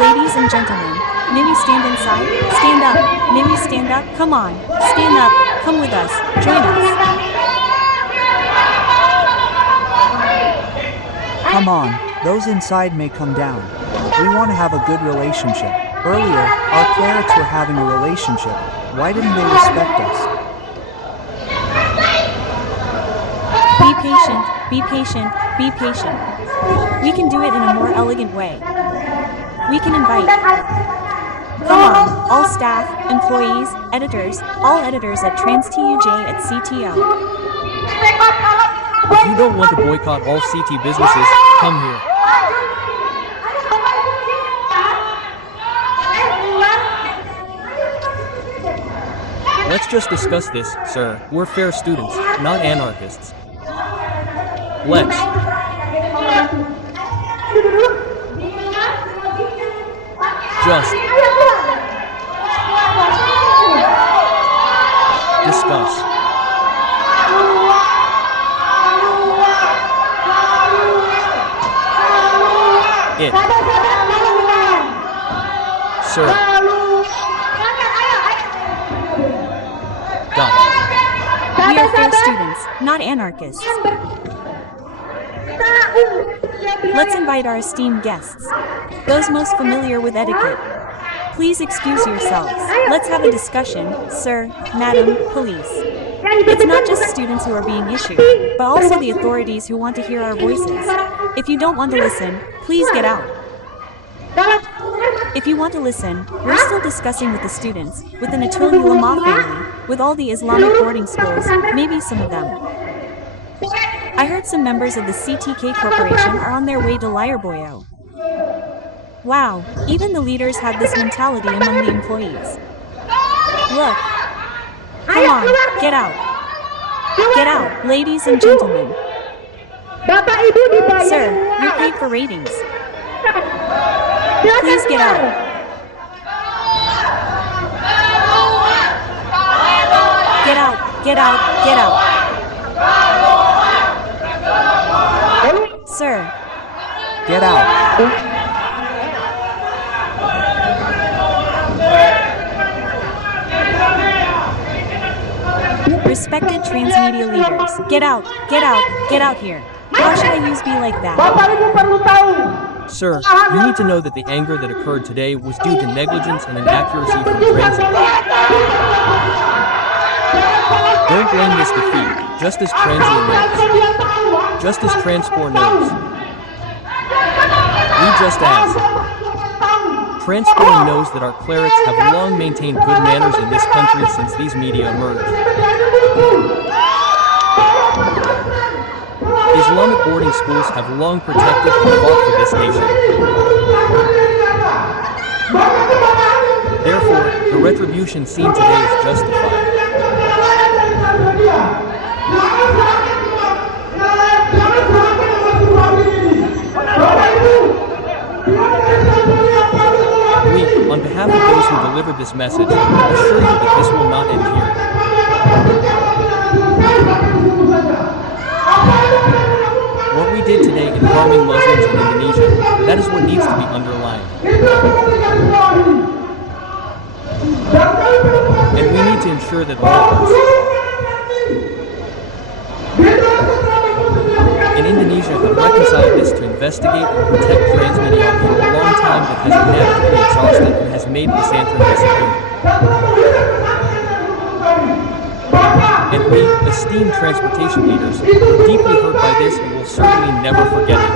Ladies and gentlemen, may we stand inside? Stand up. May we stand up? Come on. Stand up. Come with us. Join us. Come on, those inside may come down. We want to have a good relationship. Earlier, our clerics were having a relationship. Why didn't they respect us? Be patient, be patient, be patient. We can do it in a more elegant way. We can invite. Come on, all staff, employees, editors, all editors at trans7 at CTO. If you don't want to boycott all CT businesses, come here. Let's just discuss this, sir. We're fair students, not anarchists. Let's. Just. Discuss. It. Sir. Got it. We are fair students, not anarchists. Let's invite our esteemed guests, those most familiar with etiquette. Please excuse yourselves. Let's have a discussion, sir, madam, police. It's not just students who are being issued, but also the authorities who want to hear our voices. If you don't want to listen, please get out. If you want to listen, we're still discussing with the students, with the Natul Ulama family, with all the Islamic boarding schools, maybe some of them. I heard some members of the CTK Corporation are on their way to Lierboyo. Wow, even the leaders have this mentality among the employees. Look. Come on, get out. Get out, ladies and gentlemen. Sir, you're paid for ratings. Please get out. Get out, get out, get out. Sir. Get out. Respected transmedia leaders, get out, get out, get out here. How should I use be like that? Sir, you need to know that the anger that occurred today was due to negligence and inaccuracy from transit. Don't blame this defeat, just as transit knows. Just as Trans4 knows. We just ask. Trans4 knows that our clerics have long maintained good manners in this country since these media emerged. Islamic boarding schools have long protected and fought for this nation. Therefore, the retribution seen today is justified. We, on behalf of those who delivered this message, assure you that this will not end here. What we did today in harming Muslims in Indonesia, that is what needs to be underlined. And we need to ensure that all of us in Indonesia have reconciled this to investigate and protect transmedia for a long time that has inadequately exhausted and has made this anthem disappear. And we, esteemed transportation leaders, are deeply hurt by this and will certainly never forget it.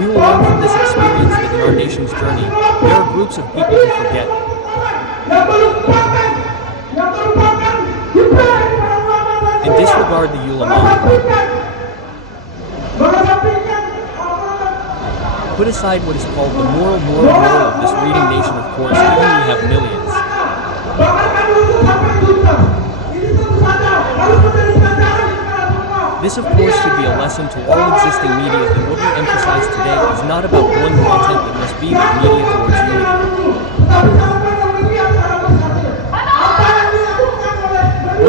We will learn from this experience that in our nation's journey, there are groups of people who forget. And disregard the ulama. Put aside what is called the moral of this reading nation, of course, given we have millions. This, of course, should be a lesson to all existing media that what we emphasize today is not about one content that must be the media towards unity.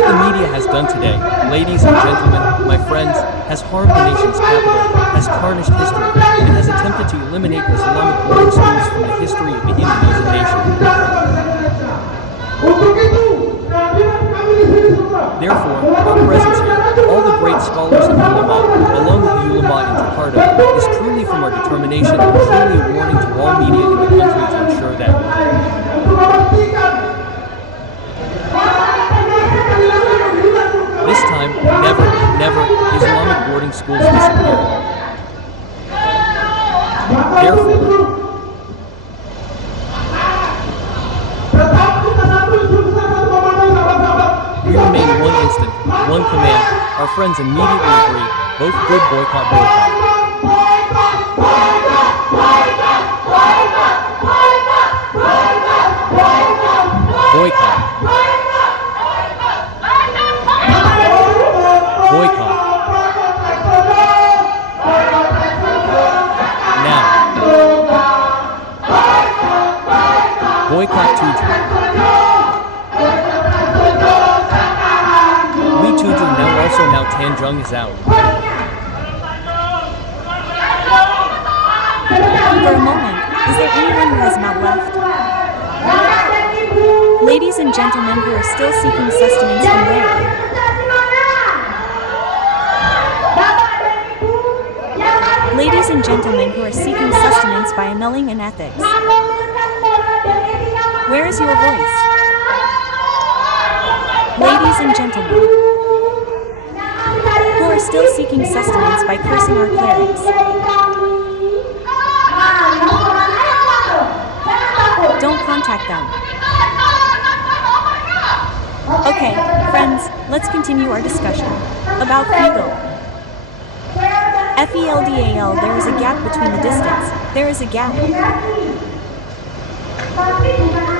What the media has done today, ladies and gentlemen, my friends, has harmed the nation's capital, has tarnished history, and has attempted to eliminate Islamic boarding schools from the history of the Indonesian nation. Therefore, our presence here, all the great scholars and ulama, along with the ulama in Jakarta, is truly from our determination and truly a warning to all media in the country to ensure that this time, never, Islamic boarding schools disappear. Therefore, we remain one instant, one command. Our friends immediately agree. Both good boycott. Now. Boycott Tuju. We Tuju now Tanjung is out. For a moment, is there anyone who has not left? Ladies and gentlemen who are still seeking sustenance from where? Ladies and gentlemen who are seeking sustenance by annulling an ethics. Where is your voice? Ladies and gentlemen who are still seeking sustenance by cursing our clerics. Don't contact them. Okay, friends, let's continue our discussion about feudal. FELDAL, there is a gap between the distance. There is a gap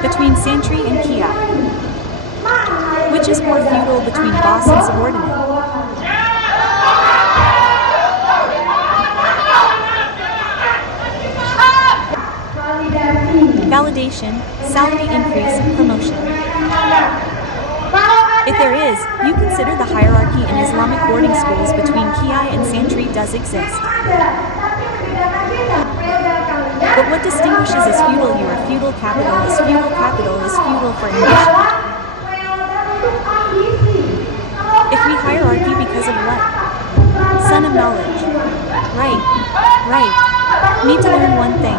between Santri and Kiai. Which is more feudal between boss and subordinate? Validation, salary increase, promotion. If there is, you consider the hierarchy in Islamic boarding schools between Kiai and Santri does exist. But what distinguishes is feudal? You are feudal capital is feudal for ambition. If we hierarchy because of what? Son of knowledge. Right. Need to learn one thing.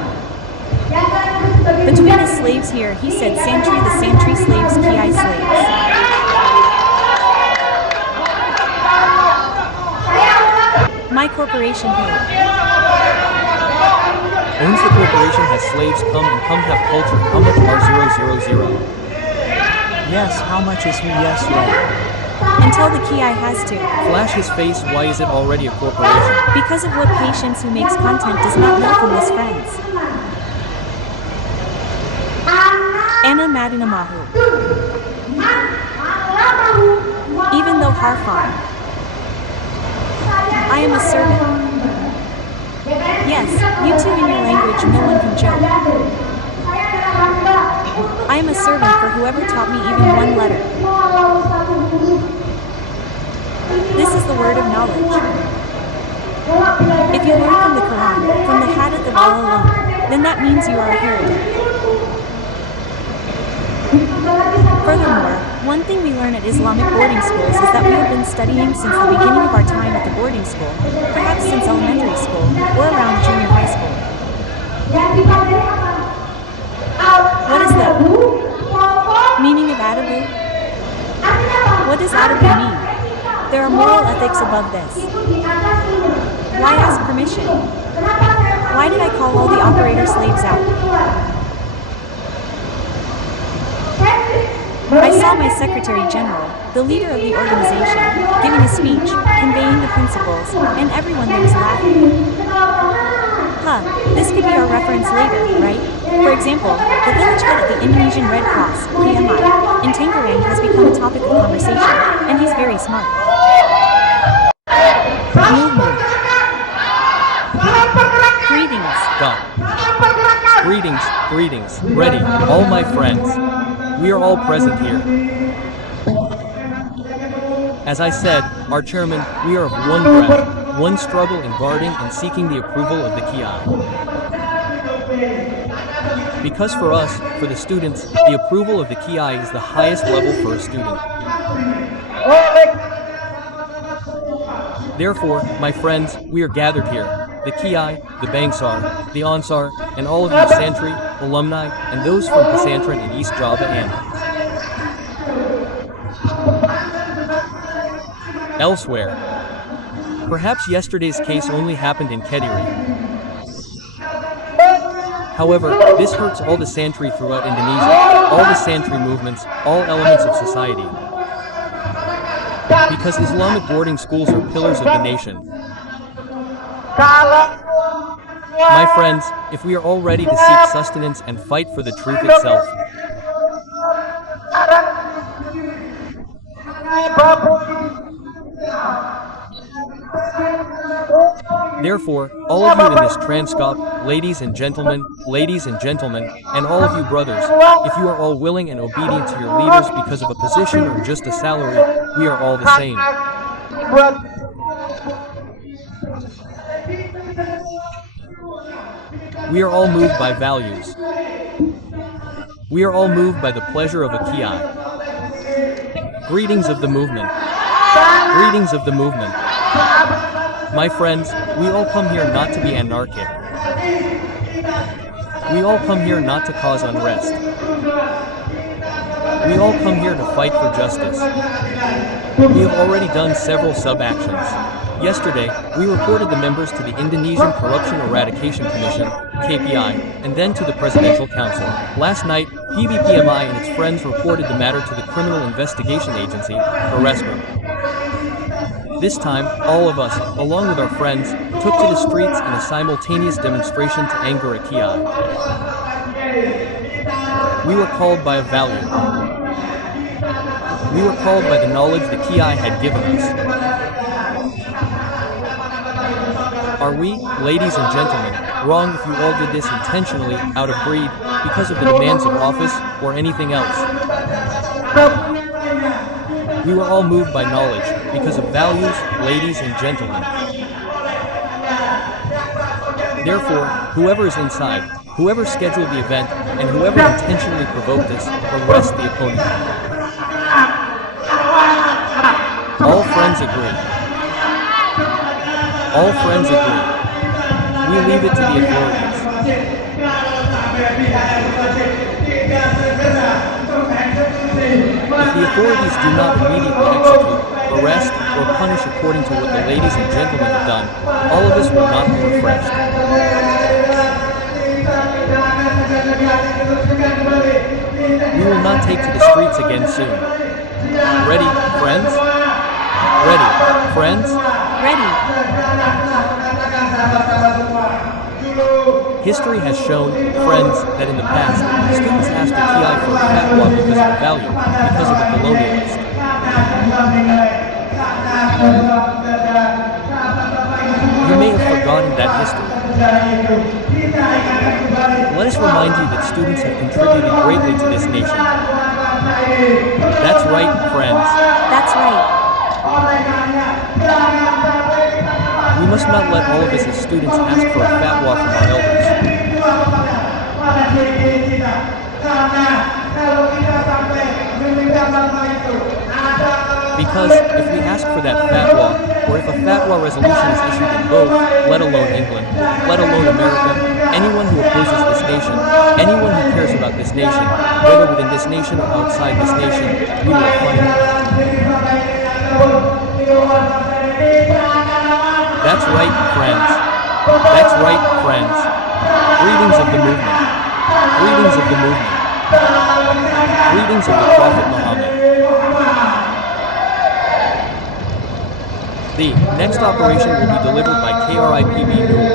Between his slaves here, he said Santri, the Santri slaves, Kiai slaves. My corporation here owns the corporation, has slaves, come have culture. How much are 000? Yes, how much is he? Yes, right. Until the Kiai has to. Flash his face, why is it already a corporation? Because of what Patience who makes content does not know from his friends. Anna Madinamahu. Even though Harfan. I am a servant. Yes, you too in your language no one can joke. I am a servant for whoever taught me even one letter. This is the word of knowledge. If you learn from the Quran, from the hadith of Allah alone, then that means you are a heretic. Furthermore, one thing we learn at Islamic boarding schools is that we have been studying since the beginning of our time at the boarding school, perhaps since elementary school, or around junior high school. What is that? Meaning of adabu? What does adabu mean? There are moral ethics above this. Why ask permission? Why did I call all the operator slaves out? I saw my Secretary General, the leader of the organization, giving a speech, conveying the principles, and everyone there was laughing. This could be our reference later, right? For example, the village head at the Indonesian Red Cross, PMI, in Tangerang has become a topic of conversation, and he's very smart. Movement. Greetings. Done. Greetings. Ready, all my friends. We are all present here. As I said, our chairman, we are of one breath, one struggle in guarding and seeking the approval of the Kiai. Because for us, for the students, the approval of the Kiai is the highest level for a student. Therefore, my friends, we are gathered here. The Kiai, the Bangsar, the Ansar, and all of you Santri, alumni, and those from Pesantren in East Java and elsewhere. Perhaps yesterday's case only happened in Kediri. However, this hurts all the Santri throughout Indonesia, all the Santri movements, all elements of society. Because Islamic boarding schools are pillars of the nation. My friends, if we are all ready to seek sustenance and fight for the truth itself, therefore, all of you in this transcop, ladies and gentlemen, and all of you brothers, if you are all willing and obedient to your leaders because of a position or just a salary, we are all the same. We are all moved by values. We are all moved by the pleasure of a Kiai. Greetings of the movement. Greetings of the movement. My friends, we all come here not to be anarchic. We all come here not to cause unrest. We all come here to fight for justice. We have already done several sub-actions. Yesterday, we reported the members to the Indonesian Corruption Eradication Commission, KPI, and then to the Presidential Council. Last night, PBPMI and its friends reported the matter to the Criminal Investigation Agency, Barreskrim. This time, all of us, along with our friends, took to the streets in a simultaneous demonstration to anger a Kiai. We were called by a value. We were called by the knowledge the Kiai had given us. Are we, ladies and gentlemen, wrong if you all did this intentionally, out of greed, because of the demands of office, or anything else? We were all moved by knowledge, because of values, ladies and gentlemen. Therefore, whoever is inside, whoever scheduled the event, and whoever intentionally provoked this, arrest the opponent. All friends agree. All friends agree. We leave it to the authorities. If the authorities do not immediately execute, arrest, or punish according to what the ladies and gentlemen have done, all of us will not be refreshed. We will not take to the streets again soon. Ready, friends? Ready, friends? Ready. History has shown, friends, that in the past, students asked the Kiai for a fatwa because of the value, because of the colonialist. You may have forgotten that history. Let us remind you that students have contributed greatly to this nation. That's right, friends. That's right. We must not let all of us as students ask for a fatwa from our elders. Because if we ask for that fatwa, or if a fatwa resolution is issued in both, let alone England, let alone America, anyone who opposes this nation, anyone who cares about this nation, whether within this nation or outside this nation, we will fight. That's right, friends. That's right, friends. Greetings of the movement. Greetings of the movement. Greetings of the Prophet Muhammad. The next operation will be delivered by KRIPB Noor.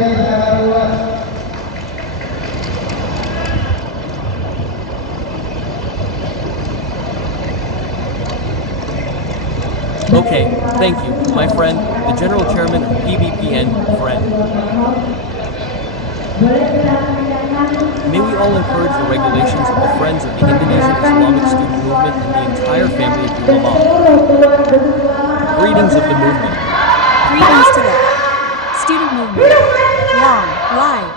Okay, thank you, my friend, the General Chairman of PBPN, friend. May we all encourage the regulations of the Friends of the Indonesian Islamic Student Movement and the entire family of ulama. Greetings of the movement. Greetings to the student movement. Long live.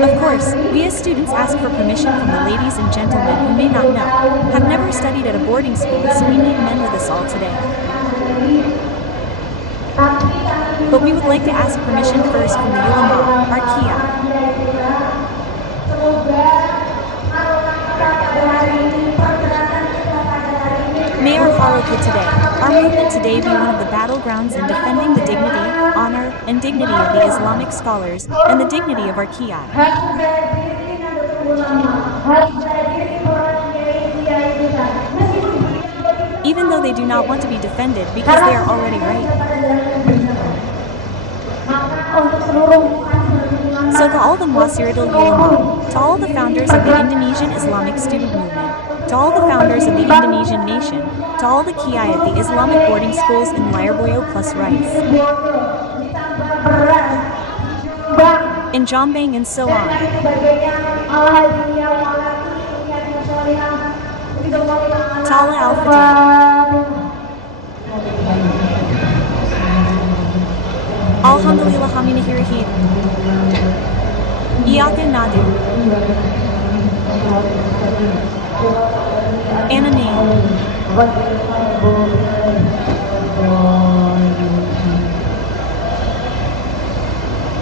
Of course, we as students ask for permission from the ladies and gentlemen who may not know, have never studied at a boarding school, so we need men with us all today. But we would like to ask permission first from the ulama, our Kia. May our Haruka today, our movement today be one of the battlegrounds in defending the dignity, honor, and dignity of the Islamic scholars, and the dignity of our Kia. Even though they do not want to be defended because they are already right. So to all the Muasiratul Ulama, to all the founders of the Indonesian Islamic Student Movement, to all the founders of the Indonesian nation, to all the Kiai at the Islamic boarding schools in Layarboyo plus Rice, in Jombang and so on. Tala Al-Fatih. Alhamdulillah Haminahirahid. Iyaka Nadu. Anani.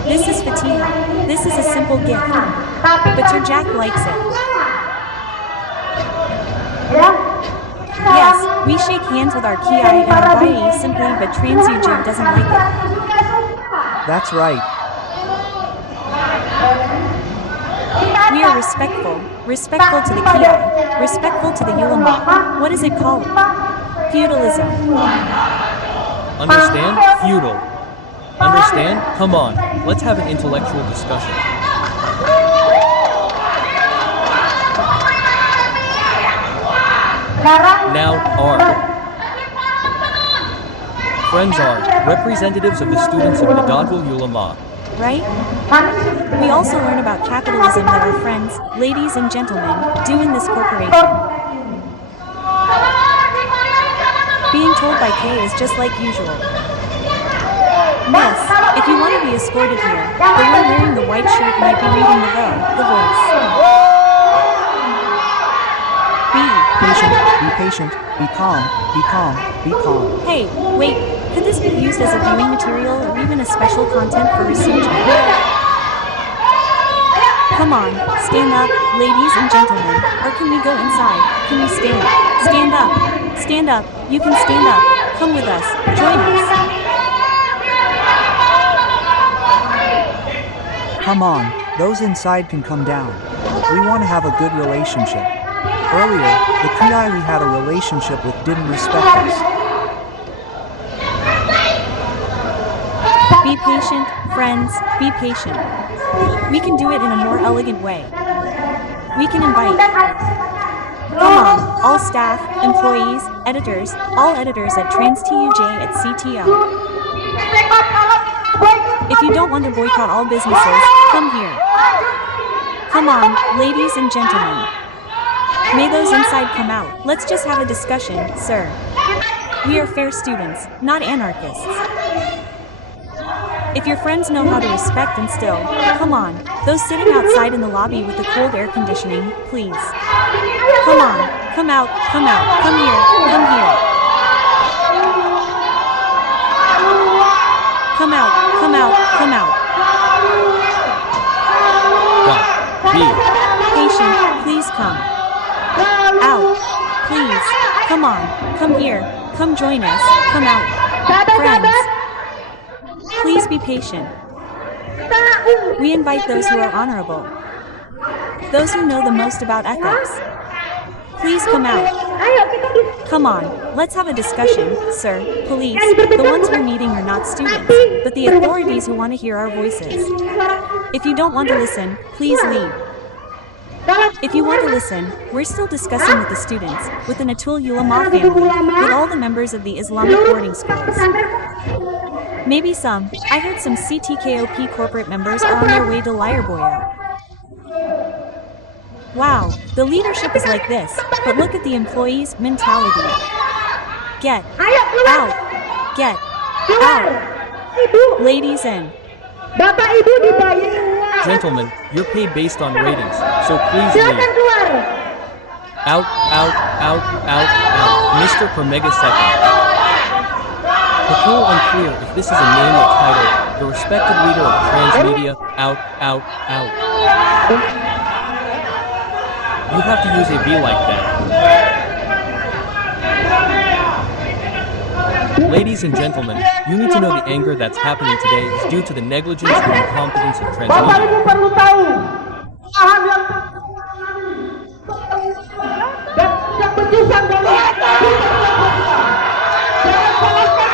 This is Fatiha. This is a simple gift. But your Jack likes it. Yes, we shake hands with our Kiai and our Bai simply, but trans7 doesn't like it. That's right. We are respectful to the Kiai, respectful to the ulama. What is it called? Feudalism. Understand? Feudal. Understand? Come on, let's have an intellectual discussion. Now, our friends are representatives of the students of Nadatul Ulama. Right? We also learn about capitalism that our friends, ladies and gentlemen, do in this corporation. Being told by K is just like usual. Miss, if you want to be escorted here, the one wearing the white shirt might be reading the voice. Be patient, be calm, be calm, be calm. Hey, wait, could this be used as a viewing material or even a special content for research? Come on, stand up, ladies and gentlemen, or can we go inside? Can we stand? Stand up. Stand up, you can stand up. Come with us, join us. Come on, those inside can come down. We want to have a good relationship. Earlier, the Kiai we had a relationship with didn't respect us. Be patient, friends, be patient. We can do it in a more elegant way. We can invite. Come on, all staff, employees, editors, all editors at trans7 at CTO. If you don't want to boycott all businesses, come here. Come on, ladies and gentlemen. May those inside come out. Let's just have a discussion, sir. We are fair students, not anarchists. If your friends know how to respect and still, come on, those sitting outside in the lobby with the cold air conditioning, please. Come on, come out, come out, come here, come here. Come out, come out, come out. Be patient, please come. Out, please, come on, come here, come join us, come out. Friends, please be patient. We invite those who are honorable, those who know the most about ethics. Please come out. Come on, let's have a discussion, sir. Police, the ones we're meeting are not students, but the authorities who want to hear our voices. If you don't want to listen, please leave. If you want to listen, we're still discussing with the students, with the Natul Ulama family, with all the members of the Islamic boarding schools. Maybe some, I heard some CTKOP corporate members are on their way to Layarboyo. Wow, the leadership is like this, but look at the employees' mentality. Get Ayo keluar. out. Get Keluar. out. Ibu. Ladies in. Bapak Ibu dibayar. Gentlemen, you're paid based on ratings, so please Silakan leave. keluar. Out, out, out, out, out. Mr. per megasecond. Patrol unclear if this is a name or title. The respected leader of trans media. Out, out, out. You have to use a V like that. Ladies and gentlemen, you need to know the anger that's happening today is due to the negligence and incompetence of trans Bapak Ibu media. perlu tahu. Paham yang dan keputusan dari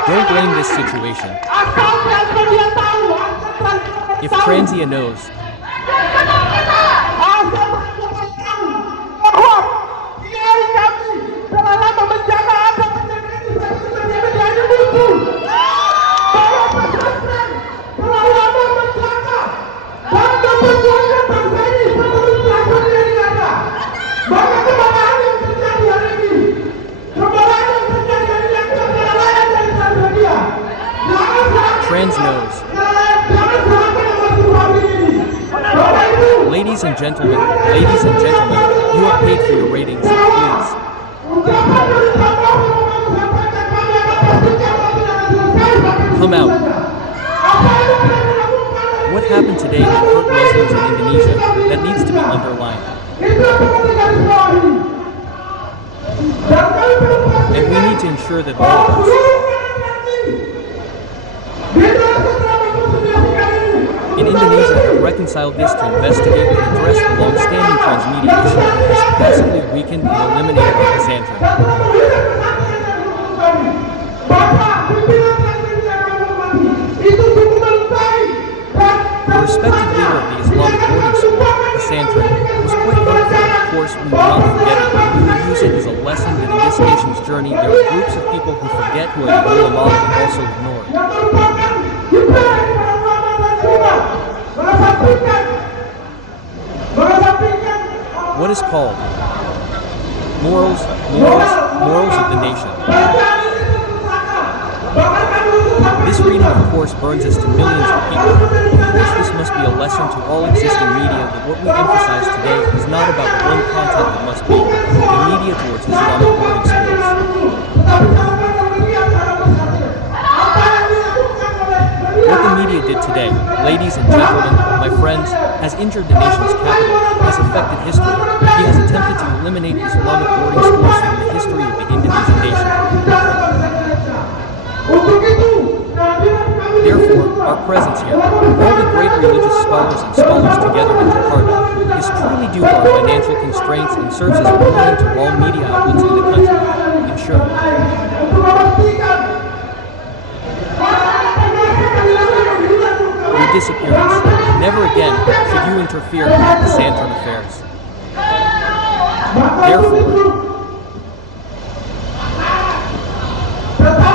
Don't blame this situation. asalkan kalian tahu. If Transia knows, bahwa kiai kami telah lama menjaga adat menjadi buku. Bahwa pesantren telah lama menjaga dan memperjuangkan bangsa ini menurut peraturan yang ada. Maka kemarahan yang terjadi hari ini, kemarahan yang terjadi hari ini adalah kelalaian dari Transmedia. Jangan serahkan, Trans knows. jangan serahkan yang bertuhan ini. Bapak Ibu. Ladies and gentlemen, you are paid for your ratings, please. Come out. What happened today that hurt Muslims in Indonesia that needs to be underlined. And we need to ensure that all of us, in Indonesia, have reconciled this to investigate and address the long-standing transmedia issue that has passively weakened and eliminated the pesantren. The respected leader of the Islamic boarding school, pesantren, was quite hurtful. Of course, we will not forget it. We will use it as a lesson that in this nation's journey, there are groups of people who forget who are the ulama and also ignored. What is called morals of the nation. This reading, of course, burns us to millions of people. Of course, this must be a lesson to all existing media that what we emphasize today is not about one content that must be the media towards Islamic boarding schools. What the media did today, ladies and gentlemen, my friends, has injured the nation's capital, has affected history. He has attempted to eliminate Islamic boarding schools from the history of the Indonesian nation. Therefore, our presence here, all the great religious scholars and scholars together in Jakarta, is truly due to our financial constraints and serves as a warning to all media outlets in the country. Ensure your disappearance. Never again should you interfere with the pesantren affairs. Therefore,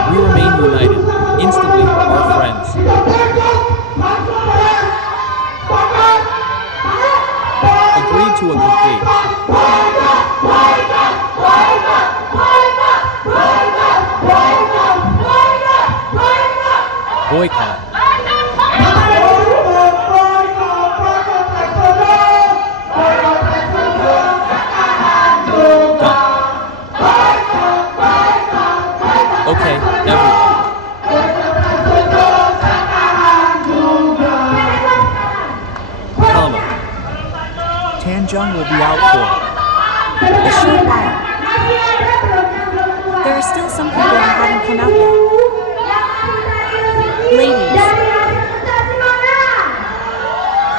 we remain united, instantly our friends. Agreed to a complete boycott. Okay, everyone. Comma. Tanjung will be out for A short while. There are still some people who haven't come out yet. Ladies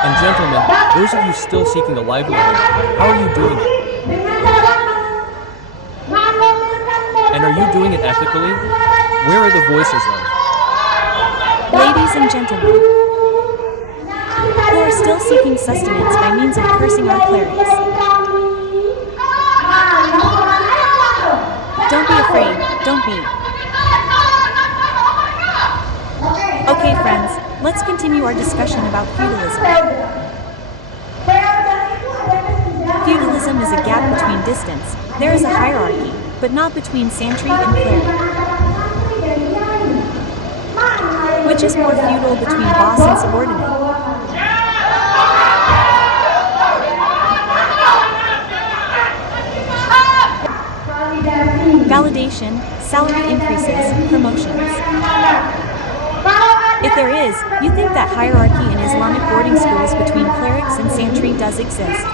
And gentlemen, those of you still seeking a livelihood, how are you doing it? And are you doing it ethically? Where are the voices of? Ladies and gentlemen, who are still seeking sustenance by means of cursing our clerics. Don't be afraid, don't be. Okay friends, let's continue our discussion about feudalism. Feudalism is a gap between distance. There is a hierarchy, but not between santry and cleric. It's just more feudal between boss and subordinate. Validation, salary increases, promotions. If there is, you think that hierarchy in Islamic boarding schools between clerics and santry does exist.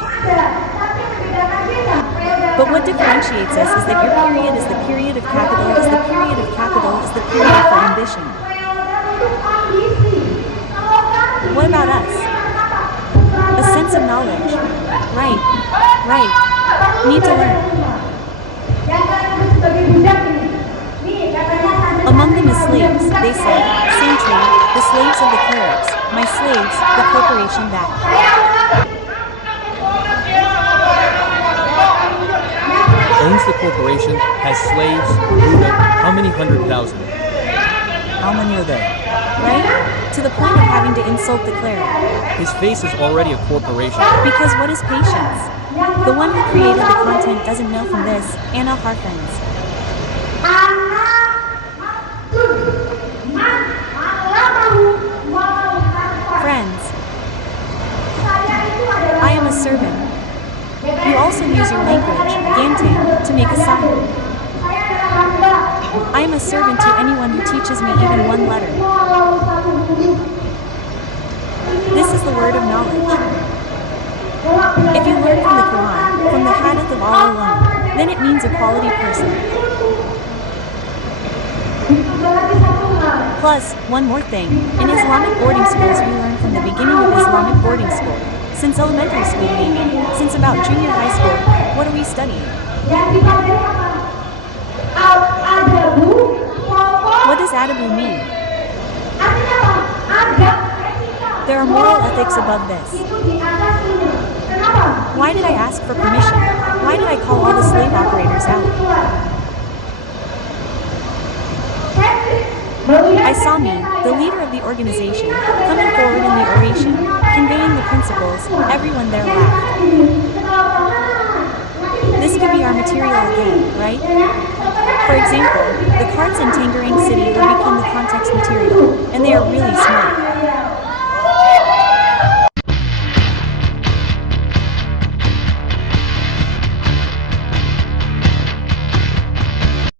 But what differentiates us is that your period is the period of capital, is the period of capital, is the period for ambition. What about us? A sense of knowledge. Right. Need to learn. Among them is slaves, they say, santry, the slaves of the clerics, my slaves, the corporation that. Owns the corporation, has slaves, Buddha, how many 100,000? How many are they? Right? To the point of having to insult the cleric. His face is already a corporation. Because what is patience? The one who created the content doesn't know from this, Anna Harfens. Friends, I am a servant. You also use your language, Gantang, to make a sign. I am a servant to anyone who teaches me even one letter. This is the word of knowledge. If you learn from the Quran, from the hadith of Allah alone, then it means a quality person. Plus, one more thing, in Islamic boarding schools we learn from the beginning of Islamic boarding school. Since elementary school maybe, since about junior high school, what are we studying? What does adabu mean? There are moral ethics above this. Why did I ask for permission? Why did I call all the slave operators out? I saw me, the leader of the organization, coming forward in the oration, conveying the principles, everyone there laughed. This could be our material again, right? For example, the carts in Tangerang City will become the context material, and they are really smart.